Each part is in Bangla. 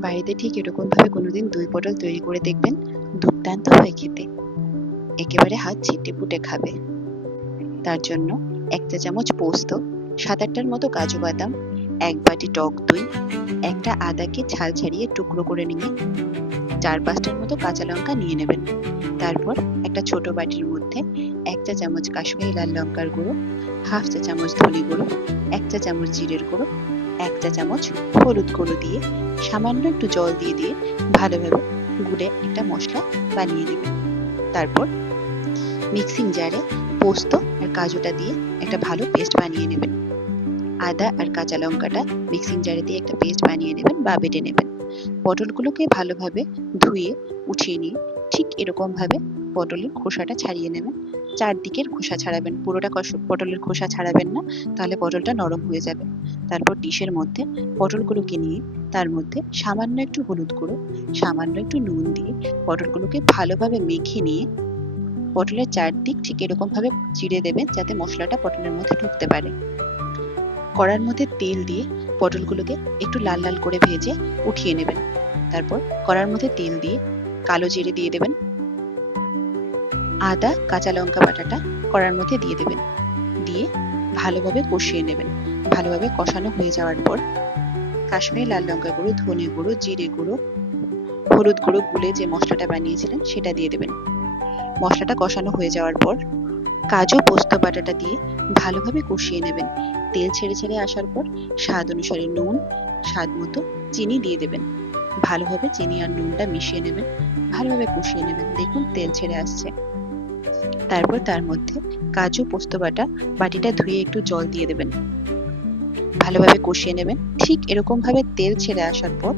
বাড়িতে ঠিক এরকমভাবে কোনোদিন দই পটল তৈরি করে দেখবেন, দুর্দান্ত হয় খেতে। একেবারে হাত ছিটে পুটে খাবে। তার জন্য এক চা চামচ পোস্ত সাত আটটার মতো কাজু বাদাম, এক বাটি টক দই, একটা আদাকে ছাল ছাড়িয়ে টুকরো করে নিয়ে চার পাঁচটার মতো কাঁচা লঙ্কা নিয়ে নেবেন। তারপর একটা ছোট বাটির মধ্যে এক চা চামচ কাশ্মীরি লাল লঙ্কার গুঁড়ো, হাফ চা চামচ ধনে গুঁড়ো এক চা চামচ জিরের গুঁড়ো এক চা চামচ হলুদ গুঁড়ো দিয়ে সামান্য একটু জল দিয়ে দিয়ে ভালোভাবে গুলে একটা মশলা বানিয়ে নেবেন। তারপর মিক্সিং জারে পোস্ত আর কাজুটা দিয়ে একটা ভালো পেস্ট বানিয়ে নেবেন। আদা আর কাঁচা লঙ্কাটা মিক্সিং জারে দিয়ে একটা পেস্ট বানিয়ে নেবেন বা বেটে নেবেন। পটলগুলোকে ভালোভাবে ধুয়ে, উঠিয়ে নিয়ে ঠিক এরকমভাবে পটলের খোসাটা ছাড়িয়ে নেবেন। চারদিকের খোসা ছাড়াবেন, পুরোটা পটলের খোসা ছাড়াবেন না, তাহলে পটলটা নরম হয়ে যাবে। তারপর ডিশের মধ্যে পটলগুলোকে নিয়ে তার মধ্যে সামান্য একটু হলুদ গুঁড়ো, সামান্য একটু নুন দিয়ে পটলগুলোকে ভালোভাবে মেখে নিয়ে পটলের চারদিক ঠিক এরকম ভাবে চিড়ে দেবেন যাতে মশলাটা পটলের মধ্যে ঢুকতে পারে। কড়ার মধ্যে তেল দিয়ে পটলগুলোকে একটু লাল লাল করে ভেজে উঠিয়ে নেবেন। তারপর কড়ার মধ্যে তেল দিয়ে কালো জিরে দিয়ে দেবেন। আদা, কাঁচা লঙ্কা বাটাটা কড়ার মধ্যে দিয়ে দেবেন। দিয়ে ভালোভাবে কষিয়ে নেবেন। ভালোভাবে কষানো হয়ে যাওয়ার পর কাশ্মীরি লাল লঙ্কা গুঁড়ো, ধনে গুঁড়ো, জিরে গুঁড়ো, হলুদ গুঁড়ো, গুলে যে মশলাটা বানিয়েছিলেন সেটা দিয়ে দেবেন। মশলাটা কষানো হয়ে যাওয়ার পর কাজু, পোস্ত, বাটাটা দিয়ে ভালোভাবে কষিয়ে নেবেন। তেল ছেড়ে ছেড়ে আসার পর স্বাদ অনুসারে নুন, স্বাদ মতো চিনি দিয়ে দেবেন। ভালোভাবে চিনি আর নুনটা মিশিয়ে নেবেন। ভালোভাবে কষিয়ে নেবেন। দেখুন তেল ছেড়ে আসছে। তারপর তার মধ্যে কাজু, পোস্ত বাটা, বাটিটা ধুয়ে একটু জল দিয়ে দেবেন। ভালোভাবে কষিয়ে নেবেন। ঠিক এরকম ভাবে তেল ছেড়ে আসার পর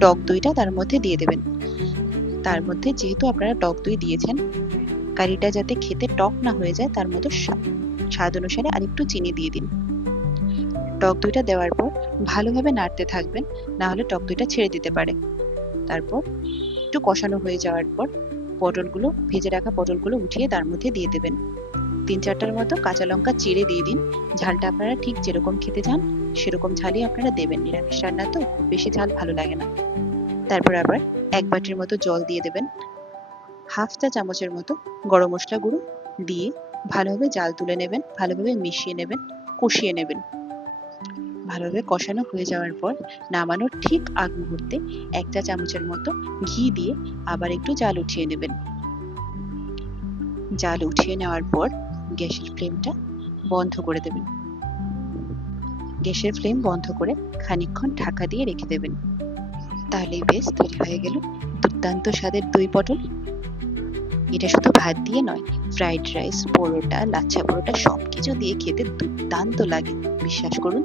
টক দইটা তার মধ্যে দিয়ে দেবেন। তার মধ্যে যেহেতু আপনারা টক দই দিয়েছেন, কারিটা যাতে খেতে টক না হয়ে যায়, তার মতো স্বাদ অনুসারে আরেকটু চিনি দিয়ে দিন। টক দইটা দেওয়ার পর ভালোভাবে নাড়তে থাকবেন, না হলে টক দইটা ছেড়ে দিতে পারে। তারপর একটু কষানো হয়ে যাওয়ার পর পটলগুলো, ভেজে রাখা পটলগুলো উঠিয়ে তার মধ্যে দিয়ে দেবেন। তিন চারটার মতো কাঁচা লঙ্কা চিড়ে দিয়ে দিন। ঝালটা আপনারা ঠিক যেরকম খেতে চান, সেরকম ঝালই আপনারা দেবেন। নিরামিষ রান্না তো খুব বেশি ঝাল ভালো লাগে না। তারপর আবার এক বাটির মতো জল দিয়ে দেবেন। হাফ চা চামচের মতো গরম মশলা গুঁড়ো দিয়ে ভালোভাবে জাল তুলে নেবেন, ভালোভাবে মিশিয়ে নেবেন, কষিয়ে নেবেন। ভালোভাবে কষানো হয়ে যাওয়ার পর নামানোর ঠিক আগ মুহূর্তে এক চা চামচের মতো ঘি দিয়ে আবার একটু জাল উঠিয়ে নেবেন। জাল উঠিয়ে নেওয়ার পর গ্যাসের ফ্লেমটা বন্ধ করে দেবেন। গ্যাসের ফ্লেম বন্ধ করে খানিকক্ষণ ঢাকা দিয়ে রেখে দেবেন। তাহলেই বেশ তৈরি হয়ে গেল দুর্দান্ত স্বাদের দই পটল। এটা শুধু ভাত দিয়ে নয়, ফ্রাইড রাইস, পরোটা, লাচ্ছা পরোটা সব কিছু দিয়ে খেতে দুর্দান্ত লাগে। বিশ্বাস করুন।